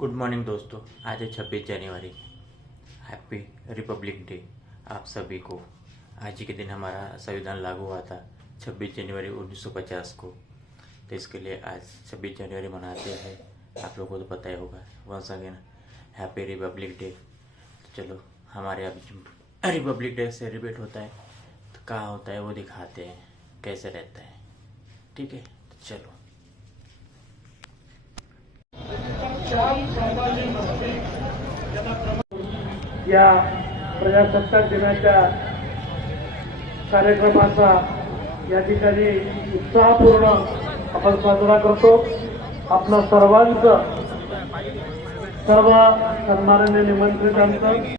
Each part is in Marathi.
गुड मॉर्निंग दोस्तों, आज है 26 जनवरी। हैप्पी रिपब्लिक डे आप सभी को। आज ही के दिन हमारा संविधान लागू हुआ था 26 जनवरी 1950 को। तो इसके लिए आज 26 जनवरी मनाते हैं। आप लोगों को तो पता ही होगा। वंस अगेन हैप्पी रिपब्लिक डे। तो चलो, हमारे यहाँ रिपब्लिक डे सेलिब्रेट होता है तो कहाँ होता है वो दिखाते हैं, कैसे रहता है। ठीक है, तो चलो। या प्रजासत्ताक दिनाच्या कार्यक्रमाचा या ठिकाणी उत्साहपूर्ण आपण साजरा करतो। आपल्या सर्वांचं, सर्व सन्माननीय निमंत्रितांचं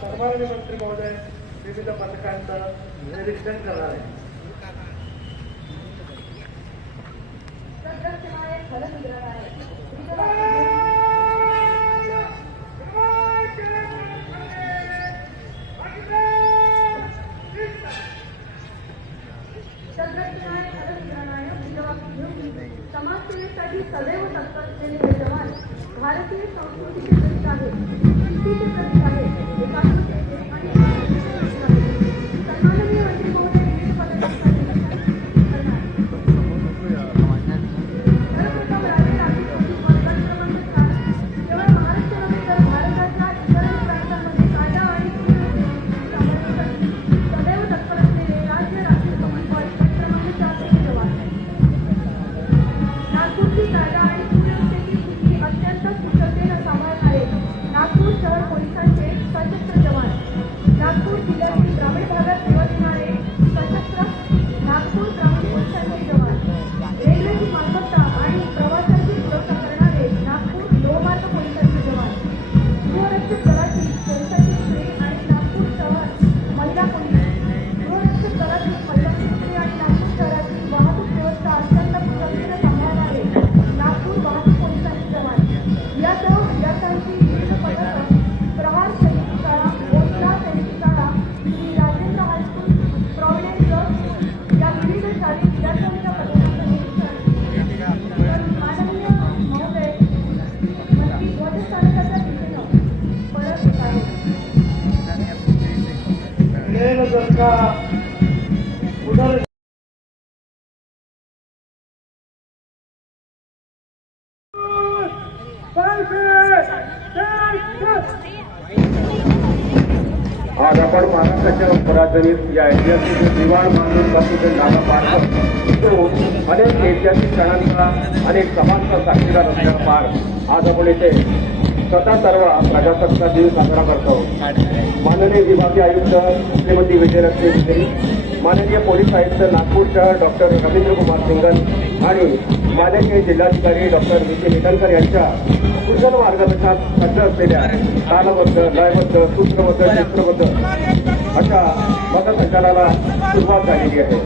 सन्माननीय मंत्री महोदय विविध पथकांचं निरीक्षण करणार आहे। समाजसेवेसाठी सदैव तत्पर असलेले हे जवान भारतीय संस्कृतीचे प्रतीक आहेत, युक्तीचे प्रतीक आहेत, एकात्मतेचे आणि सन्माननीय मंत्री महोदय विविध पदकांसाठी करणार। सर्वप्रथम राजे राठी कौतुक वर्गात क्रमांक 4 केवळ महाराष्ट्र नव्हे तर भारताच्या इतरही प्रांतांमध्ये कायदा आणि सुव्यवस्थेसाठी सदैव तत्पर असलेले राज्य राखीव पोलीस बल क्रमांक 4 चे जवान। नागपूरची कायदा आणि सुव्यवस्थेची स्थिती अत्यंत कुशलतेने सांभाळणारे नागपूर शहर पोलिसांचे सशस्त्र जवान। का उदाहरण आज आपण महाराष्ट्राच्या पराजनीत या ऐतिहासिक दिवाण बांधून पासून नागा पार्क तो अनेक ऐतिहासिक क्षणांचा अनेक समाजचा साक्षीदार असलेला पार्क आज आपण येथे सर्व प्रजासत्ताक दिन साजरा करतो. माननीय विभागीय आयुक्त श्रीमती विजयलक्ष्मी विजयी, माननीय पोलीस आयुक्त नागपूर शहर डॉक्टर रवींद्र कुमार सिंगल आणि माननीय जिल्हाधिकारी डॉक्टर व्ही के निटलकर यांच्या कुशल मार्गदर्शनात सज्ज असलेल्या तालबद्ध, लयबद्ध, सूत्रबद्ध, चित्रबद्ध अशा पथसंचलनाला सुरुवात झालेली आहे.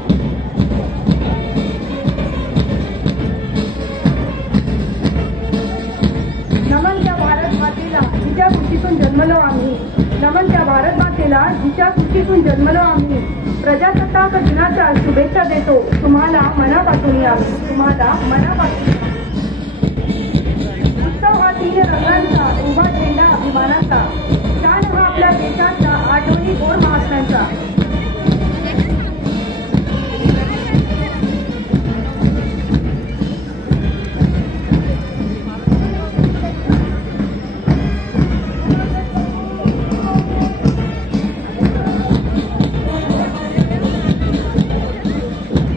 नमन त्या भारत मातेला जिच्या कुशीतून जन्मलो आम्ही. नमन त्या भारत मातेला जिच्या कुशीतून जन्मलो आम्ही. प्रजासत्ताक दिनाच्या शुभेच्छा देतो तुम्हाला मनापासून आम्ही. तुम्हाला मनापासून. उत्सव हा 3 रंगांचा, उभा झेंडा अभिमानाचा. शान हा आपल्या देशाचा, आठवणी गोड महात्म्यांचा.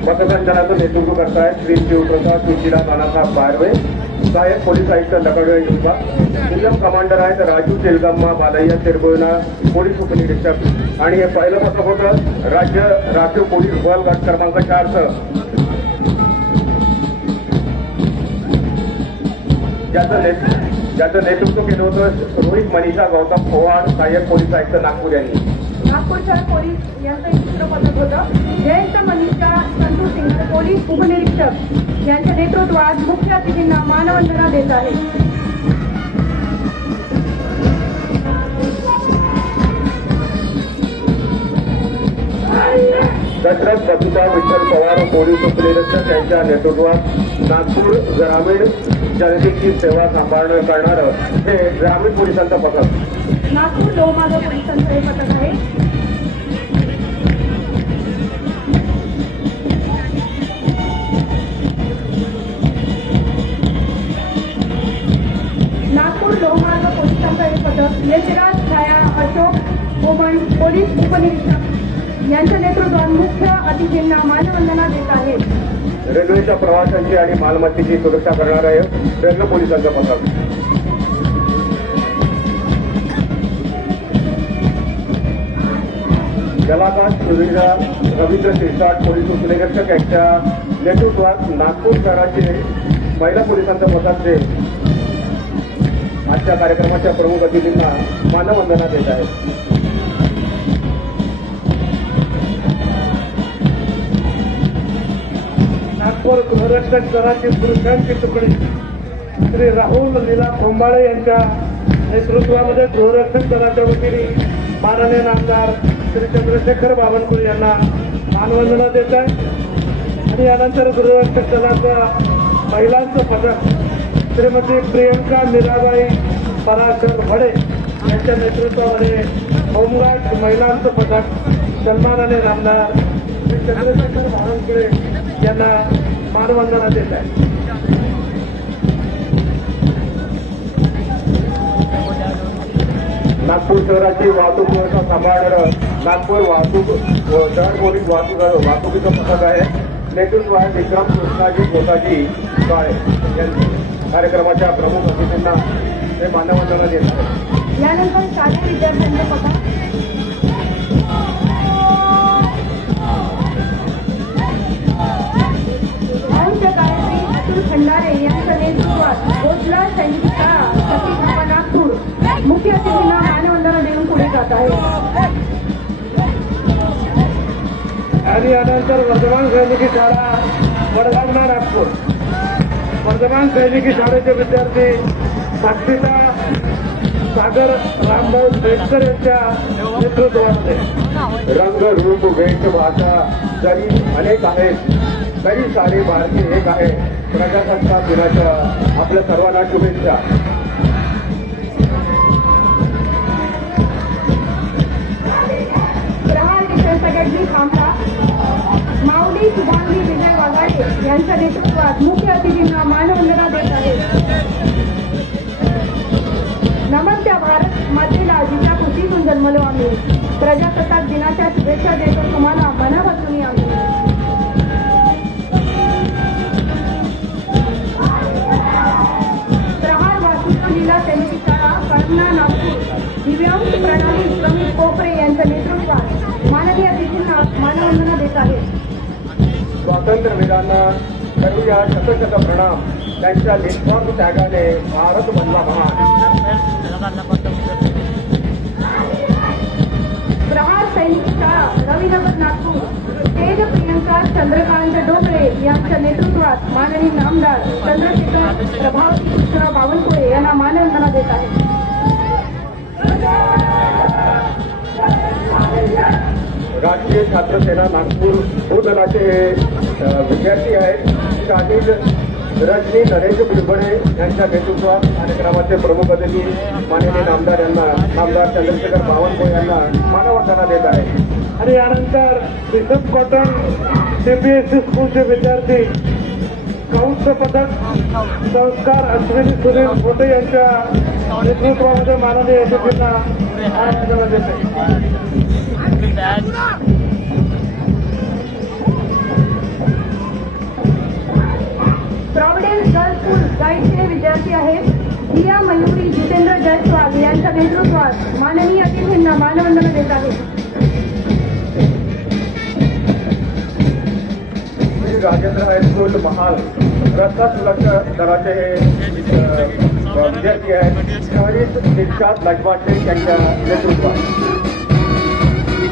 पथसंचलनाचं नेतृत्व करतायत श्री शिवप्रसाद सुशीला नानासाहेब बारवे, सहाय्यक पोलीस आयुक्त नगरवे युवा. निगम कमांडर आहेत राजू तेलगम्मा बालय्या तिरगोयना, पोलीस उपनिरीक्षक. आणि हे पहिलं पथक होतं राज्य राखीव पोलीस बल गट क्रमांक 4चं, ज्याचं नेतृत्व केलं होतं रोहित मनीषा गौतम पोवाड, सहाय्यक पोलीस आयुक्त नागपूर यांनी. नागपूर शहर पोलीस यांचं एक दुसरं पथक होतं. जयंत मनीषा संतू सिंग, पोलीस उपनिरीक्षक यांच्या नेतृत्वात मुख्य अतिथींना मानवंदना देत आहे. दशरथ बबिता विठ्ठल पवार, पोलीस उपनिरीक्षक यांच्या नेतृत्वात नागपूर ग्रामीण जनतेची सेवा करणारं हे ग्रामीण पोलिसांचं पथक. नागपूर लोहमार्ग पोलिसांचं हे पथक आहे. नागपूर लोहमार्ग पोलिसांचं हे पथक यशराज छाया अशोक ओमन, पोलीस उपनिरीक्षक यांच्या नेतृत्वात मुख्य अतिथींना मानवंदना देत आहे. रेल्वेच्या प्रवाशांची आणि मालमत्तेची सुरक्षा करणारं आहे रेल्वे पोलिसांचं पथक. जलाकाश सुविधा रवींद्र शिरसाट, पोलीस उपनिरीक्षक यांच्या नेतृत्वात नागपूर शहराचे महिला पोलिसांचं पथक जे आजच्या कार्यक्रमाच्या प्रमुख अतिथींना मानवंदना देत आहेत. नागपूर गृहरक्षक दलाची पुरुषांची तुकडी श्री राहुल लीला खोंबाळे यांच्या नेतृत्वामध्ये गृहरक्षक दलाच्या वतीने माननीय नामदार श्री चंद्रशेखर बावनकुळे यांना मानवंदना देत आहे. आणि यानंतर गृहरक्षक दलाचं महिलांचं पथक श्रीमती प्रियंका मीराबाई पराशर भडे यांच्या नेतृत्वामध्ये होमगार्ड महिलांचं पथक सन्माननीय नामदार श्री चंद्रशेखर बावनकुळे यांना मानवंदना देत आहे. नागपूर शहराची वाहतूक व्यवस्था सांभाळणारं नागपूर वाहतूक शहर पोलीस वाहतुकीचं पथक आहे. नेतृत्व आहे विक्रम कृष्णाजी गोसाजी काळे यांनी. कार्यक्रमाच्या प्रमुख अतिथींना हे मानवंदना देत आहेत. यानंतर शालेय विद्यार्थ्यांचे पथक अंश गायत्री अतुल खंडारे यांच्या नेतृत्वात भोसला सैनिक शाळा सतीश नागपूर मुख्य अतिथींना मानवंदना देऊन पुढे जात आहे. आणि यानंतर वर्धमान सैनिकी शाळा वडगावना नागपूर, वर्धमान सैनिकी शाळेचे विद्यार्थी साक्षीता सागर रामभाऊ बेटकर यांच्या नेतृत्वामध्ये. रंग रूप वेश भाषा जरी अनेक आहेत तरी सारे भारतीय एक आहे. प्रजासत्ताक दिनाच्या आपल्या सर्वांना शुभेच्छा. प्रहार अकॅडमी खामला माऊली शुभांगी विजय वाघाडे यांच्या नेतृत्वात मुख्य अतिथींना मानवंदना देत आहेत. नमन त्या भारत मातेला जिच्या कुशीतून जन्मलो आम्ही, प्रजासत्ताक दिनाच्या शुभेच्छा देतो तुम्हाला मनापासून आम्ही. प्रहार वासुदेव लीला सैनिक शाळा कळमना नागपूर दिव्यांग प्रणाली श्रमिक कोपरे यांच्या नेतृत्वात माननीय अतिथींना मानवंदना देत आहेत. स्वातंत्र्यवीरांना करूया शतशत प्रणाम. त्यांच्या निस्वार्थ त्यागाने भारत बनला महान. प्रहार सैनिक शाळा रविनगर नागपूर तेज प्रियंका चंद्रकांत डोंगरे यांच्या नेतृत्वात माननीय नामदार चंद्रशेखर प्रभावती कृष्णराव बावनकुळे यांना मानवंदना देत आहेत. राष्ट्रीय छात्र सेना नागपूर भूदलाचे हे विद्यार्थी आहेत. शाहीद रजनी नरेश बिरबडे यांच्या नेतृत्वात कार्यक्रमाचे प्रमुख अतिथी माननीय नामदार चंद्रशेखर बावनकुळे यांना मानवंदना देत आहेत. आणि यानंतर बिशप कॉटन CBSE स्कूलचे विद्यार्थी कांस्य पदक संस्कार अश्विनी सुनील मोठे यांच्या नेतृत्वामध्ये माननीय अतिथींना मानवंदना देते. प्रॉव्हिडन्स गर्ल्स स्कूल गाईडचे विद्यार्थी आहेत दिया मयुरी जितेंद्र जयस्वाल यांच्या नेतृत्वात माननीय अतिथींना मानवंदना देत आहेत. श्री राजेंद्र हायस्कूल महाल रस्ता सुरक्षा दलाचे हे विद्यार्थी आहेत. शहरीत निशाद लजवाटे यांच्या नेतृत्वात.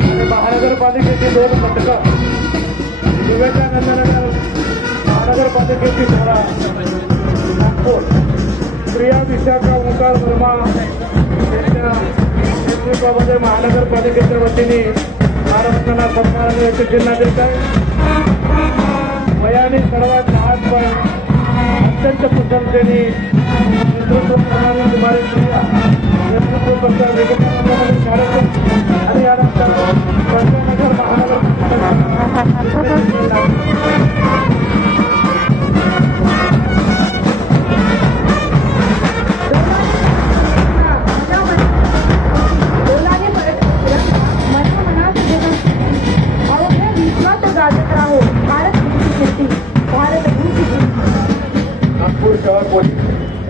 आणि महानगरपालिकेची 2 पथकं विवेकानंदनगर महानगरपालिकेची शाळा नागपूर प्रिया विशाखा ओंकार वर्मा यांच्या नेतृत्वामध्ये महानगरपालिकेच्या वतीने महाराष्ट्राला सन्माननीय अतिथींना देत आहे. वयाने सर्वात लहान पण अत्यंत कुशलतेने नेतृत्व करणारी कुमारी प्रिया नेतृत्व करता विवेकानंदनगर शाळेचे आणि यानंतर पंचनगर नागपूर शहर पोलीस,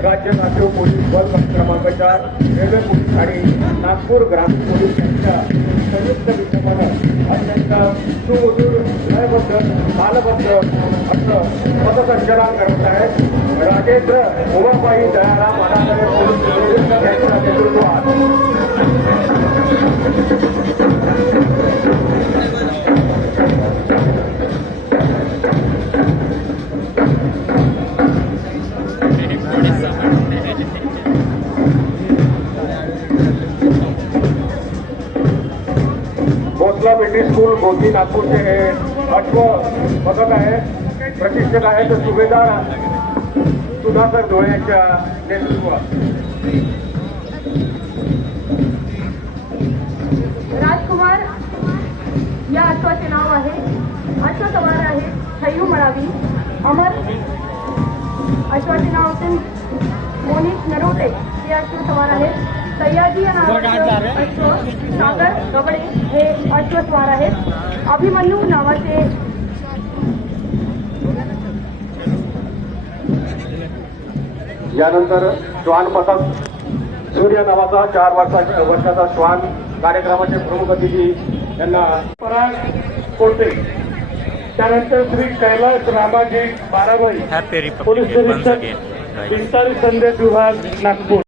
राज्य राखीव पोलीस बल क्रमांक 4, रेल्वे पोलीस आणि नागपूर ग्रामीण पोलीस यांच्या संयुक्त विद्यमानं अत्यंत सुमधुर लयबद्ध तालबद्ध असं पथसंचलन करत आहेत. राजेंद्र उमाबाई दयाराम अनादरे पोलीस निरीक्षक यांच्या नेतृत्वात. भोसला मिडल स्कूल गोदी नागपूरचे हे अश्व पथक आहे. प्रशिक्षक आहेत सुभेदार सुधाकर डोळे यांच्या नेतृत्वात. राजकुमार या अश्वाचे नाव आहे. अश्वसवार आहे छय्यू मळावी. अमर अश्वाचे नाव असून मोनिश नरोटे हे अश्वसवार आहेत. सह्याजी या नावाचे अश्व सागर गवडे हे अश्वस्वार आहेत. अभिमन्यू नावाचे यानंतर श्वान पथक सूर्य नावाचा 4 वर्षाचा श्वान कार्यक्रमाचे प्रमुख अतिथी यांना पराग कोटे. त्यानंतर श्री कैलास रामाजी बाराभाई happy police republic day once निरीक्षक अगेन. पिंटारी संदेश विभाग नागपूर.